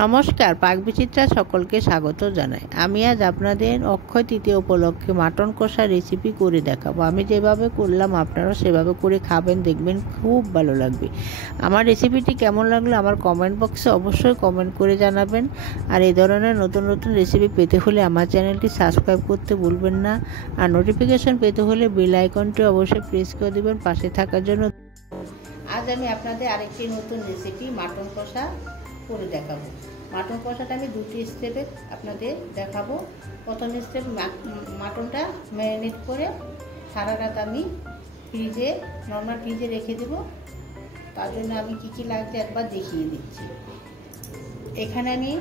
নমস্কার, পাকবিচিত্রা সকলকে স্বাগত জানাই। আমি আজ আপনাদের অক্ষয় তৃতীয়া উপলক্ষে মাটন কষা রেসিপি করে দেখাবো। আমি যেভাবে করলাম আপনারা সেভাবে করে খাবেন, দেখবেন খুব ভালো লাগবে। আমার রেসিপিটি কেমন লাগলো আমার কমেন্ট বক্সে অবশ্যই কমেন্ট করে জানাবেন। আর এই ধরনের নতুন নতুন রেসিপি পেতে হলে আমার চ্যানেলটি সাবস্ক্রাইব করতে ভুলবেন না। আর নোটিফিকেশন পেতে হলে বেল আইকনটি অবশ্যই প্রেস করে দেবেন পাশে থাকার জন্য। আজ আমি আপনাদের আরেকটি নতুন রেসিপি মাটন কষা করে দেখাবো। মাটন কষাটা আমি দুটি স্টেপে আপনাদের দেখাবো। প্রথম স্টেপ, মাটনটা ম্যারিনেট করে সারা রাত আমি নর্মাল ফ্রিজে রেখে দেবো। তার জন্য আমি কী কী লাগছে একবার দেখিয়ে দিচ্ছি। এখানে আমি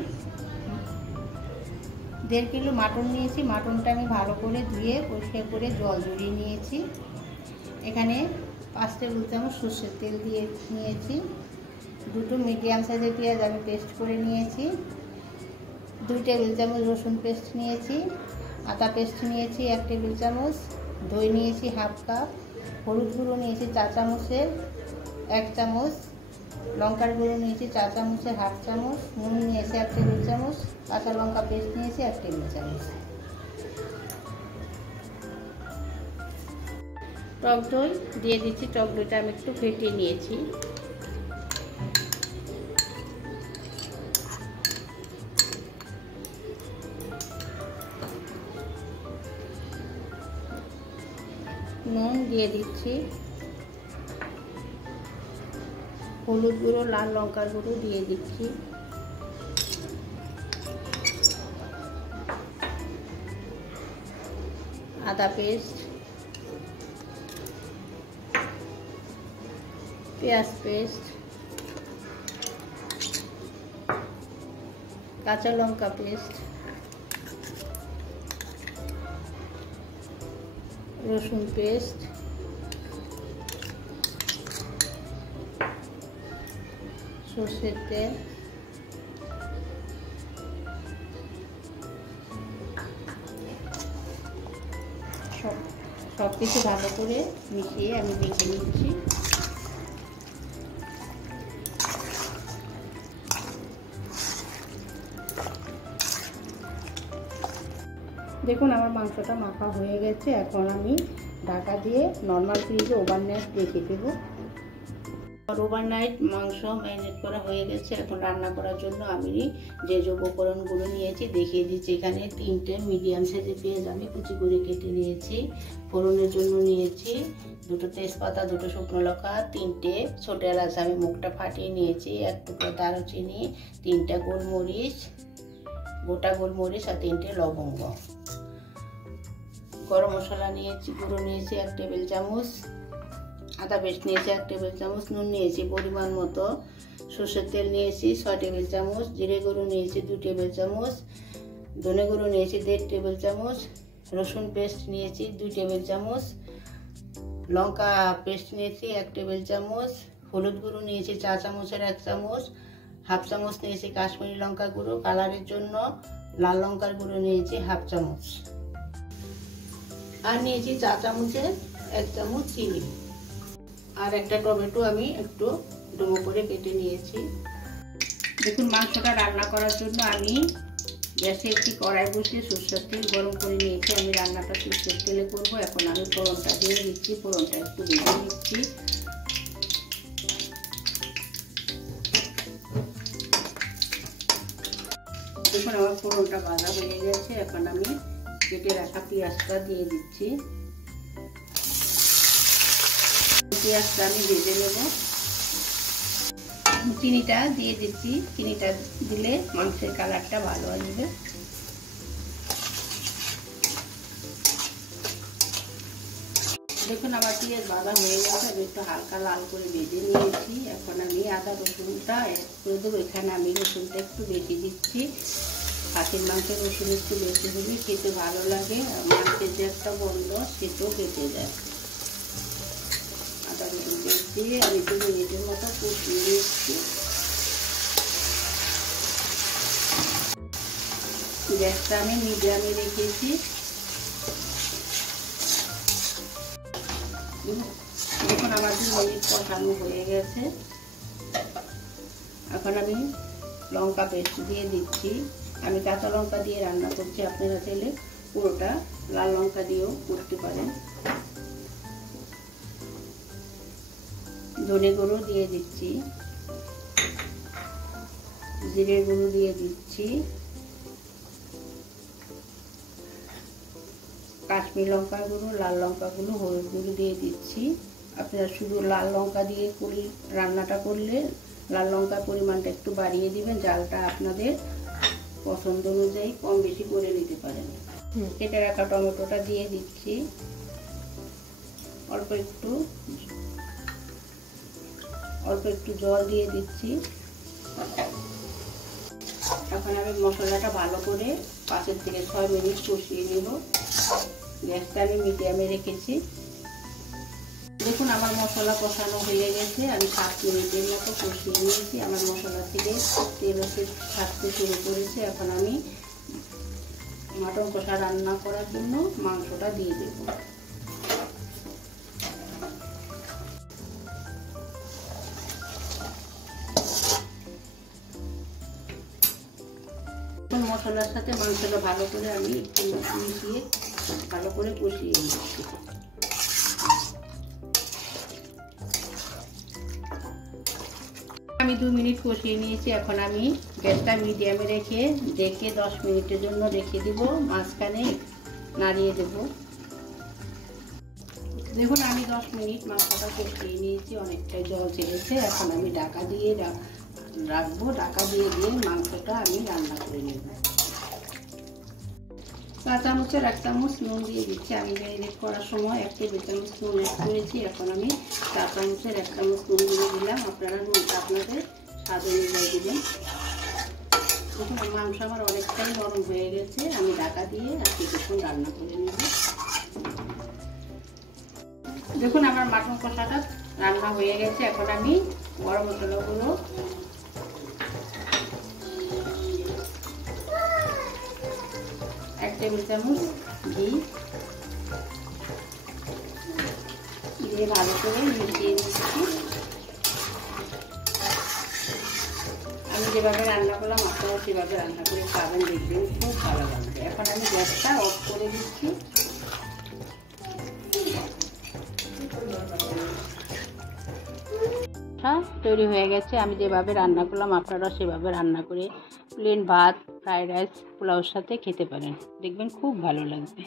1.5 কিলো মাটন নিয়েছি। মাটনটা আমি ভালো করে ধুয়ে পরিষ্কার করে জল ঝরিয়ে নিয়েছি। এখানে 5 টেবিল চামচ সর্ষের তেল দিয়ে নিয়েছি। 2 মিডিয়াম সাইজের পেঁয়াজ আমি পেস্ট করে নিয়েছি। 2 টেবিল চামচ রসুন পেস্ট নিয়েছি। আদা পেস্ট নিয়েছি 1 টেবিল চামচ। দই নিয়েছি 1/2 কাপ। হলুদ গুঁড়ো নিয়েছি 4 চামচের 1 চামচ। লঙ্কার গুঁড়ো নিয়েছি 4 চামচের 1/2 চামচ। নুন নিয়েছি 1 টেবিল চামচ। কাঁচা লঙ্কা পেস্ট নিয়েছি 1 টেবিল চামচ। টক দই দিয়ে দিচ্ছি। টক দইটা আমি একটু ফেটিয়ে নিয়েছি। নুন দিয়ে দিচ্ছি। হলুদ গুঁড়ো, লাল লঙ্কার গুঁড়ো দিয়ে দিচ্ছি। আদা পেস্ট, পেঁয়াজ পেস্ট, কাঁচা লঙ্কা পেস্ট, রসুন পেস্ট, সর্ষের তেল, সব কিছু ভালো করে মিশিয়ে আমি মেখে নিচ্ছি। দেখুন আমার মাংসটা মাখা হয়ে গেছে। এখন আমি ঢাকা দিয়ে নর্মাল ফ্রিজে ওভারনাইট রেখে দেবো। ওভারনাইট মাংস ম্যারিনেট করা হয়ে গেছে। এখন রান্না করার জন্য আমি যে উপকরণগুলো নিয়েছি দেখিয়ে দিচ্ছি। এখানে 3টে মিডিয়াম সাইজের পেঁয়াজ আমি কুচি করে কেটে নিয়েছি। ফোড়নের জন্য নিয়েছি 2টো তেজপাতা, 2টো শুকনো লঙ্কা, 3টে ছোট এলাচ আমি মুখটা ফাটিয়ে নিয়েছি, 1 টুকরো দারুচিনি, 3টা গোলমরিচ, গোটা গোলমরিচ আর 3টে লবঙ্গ। গরম মশলা নিয়েছি, গুঁড়ো নিয়েছি 1 টেবিল চামচ। আদা পেস্ট নিয়েছি 1 টেবিল চামচ। নুন নিয়েছি পরিমাণ মতো। সর্ষের তেল নিয়েছি 6 টেবিল চামচ। জিরে গুঁড়ো নিয়েছি 2 টেবিল চামচ। ধনে গুঁড়ো নিয়েছি 1.5 টেবিল চামচ। রসুন পেস্ট নিয়েছি 2 টেবিল চামচ। লঙ্কা পেস্ট নিয়েছি 1 টেবিল চামচ। হলুদ গুঁড়ো নিয়েছি 4 চামচের 1 চামচ। 1/2 চামচ নিয়েছি কাশ্মীরি লঙ্কা গুঁড়ো কালারের জন্য। লাল লঙ্কার গুঁড়ো নিয়েছি 1/2 চামচ। আর নিয়েছি 4 চামচের 1 চামচ চিনি। আর একটা টমেটো আমি একটু ডুমো করে কেটে নিয়েছি। দেখুন মাংসটা রান্না করার জন্য আমি গ্যাসে একটি কড়াই বসিয়ে সরষের তেল গরম করে নিয়েছি। আমি রান্নাটা সরষের তেলে করবো। এখন আমি ফোড়নটা দিয়ে দিচ্ছি। ফোড়নটা একটু ভেজে নিচ্ছি। দেখুন আমার ফোড়নটা ভাজা হয়ে গেছে। এখন আমি কেটে রাখা পেঁয়াজটা দিয়ে দিচ্ছি। পেঁয়াজটা আমি ভেজে নেব। চিনিটা দিয়ে দিচ্ছি। চিনিটা দিলে মাংসের কালারটা ভালো আসবে। দেখুন আমার পেঁয়াজ ভাজা হয়ে গেছে। আমি একটু হালকা লাল করে ভেজে নিয়েছি। এখন আমি আদা রসুনটা অ্যাড করে দেবো। এখানে আমি রসুনটা একটু বেশি দিচ্ছি। খাসির মাংসের রসুন একটু বেশি দিলে খেতে ভালো লাগে। মাংসের যে একটা গন্ধ সেটাও কেটে যায়। আদা রসুন দিয়ে আমি 2 মিনিটের মতো কষিয়ে নিচ্ছি। গ্যাসটা আমি মিডিয়ামে রেখেছি। দেখুন আমার 2 মিনিট কষানো হয়ে গেছে। এখন আমি লঙ্কা পেস্ট দিয়ে দিচ্ছি। আমি কাঁচা লঙ্কা দিয়ে রান্না করছি, আপনারা চাইলে পুরোটা লাল লঙ্কা দিয়েও করতে পারেন। ধনে গুঁড়ো দিয়ে দিচ্ছি, জিরে গুঁড়ো দিয়ে দিচ্ছি, কাশ্মীর লঙ্কা গুঁড়ো, লাল লঙ্কা গুঁড়ো, হলুদ গুঁড়ো দিয়ে দিচ্ছি। আপনারা শুধু লাল লঙ্কা দিয়ে রান্নাটা করলে লাল লঙ্কার পরিমাণটা একটু বাড়িয়ে দিবেন, ঝালটা আপনাদের পছন্দ অনুযায়ী কম বেশি করে নিতে পারেন। কেটে রাখা টমেটোটা দিয়ে দিচ্ছি, অল্প একটু জল দিয়ে দিচ্ছি। এখন আমি মশলাটা ভালো করে 5 থেকে 6 মিনিট কষিয়ে নেব। গ্যাসটা আমি মিডিয়ামে রেখেছি। দেখুন আমার মশলা কষানো হয়ে গেছে, আমি 7 মিনিটের মতো কষিয়ে নিয়েছি। আমার মশলা থেকে তেল ছাড়তে শুরু করেছে। এখন আমি মাটন কষা রান্না করার জন্য মাংসটা দিয়ে দেব। মশলার সাথে মাংসটা ভালো করে আমি একটু মিশিয়ে ভালো করে কষিয়ে নিচ্ছি। আমি 2 মিনিট কষিয়ে নিয়েছি। এখন আমি গ্যাসটা মিডিয়ামে রেখে ঢেকে 10 মিনিটের জন্য রেখে দিব। মাঝখানে নাড়িয়ে দেব। দেখুন আমি 10 মিনিট মাংসটা কষিয়ে নিয়েছি, অনেকটাই জল ছেড়েছে। এখন আমি ঢাকা দিয়ে রাখবো। ঢাকা দিয়ে মাংসটা আমি রান্না করে নেব। 4 চামচের 1 চামচ নুন দিয়ে দিচ্ছি। আমি ম্যারিনেট করার সময় 1 টেবিল চামচ নুন অ্যাড করেছি। এখন আমি 4 চামচের 1 চামচ নুন দিয়ে দিলাম। আপনারা নুনটা আপনাদের স্বাদ অনুযায়ী দেবেন। দেখুন মাংস আমার অনেকটাই নরম হয়ে গেছে। আমি ঢাকা দিয়ে আর কিছুক্ষণ রান্না করে নেব। দেখুন আমার মাটন কষাটা রান্না হয়ে গেছে। এখন আমি গরম মশলাগুলো এক টেবিল চামচ ঘি দিয়ে ভালো করে মিশিয়ে নিচ্ছি। আমি যেভাবে রান্না করলাম আপনারা সেভাবে রান্না করে খাবেন, দেখবেন খুব ভালো লাগবে। এখন আমি গ্যাসটা অফ করে দিচ্ছি। তৈরি হয়ে গেছে। আমি যেভাবে রান্না করলাম আপনারা সেভাবে রান্না করে প্লেন ভাত, ফ্রাইড রাইস, পোলাওর সাথে খেতে পারেন, দেখবেন খুব ভালো লাগবে।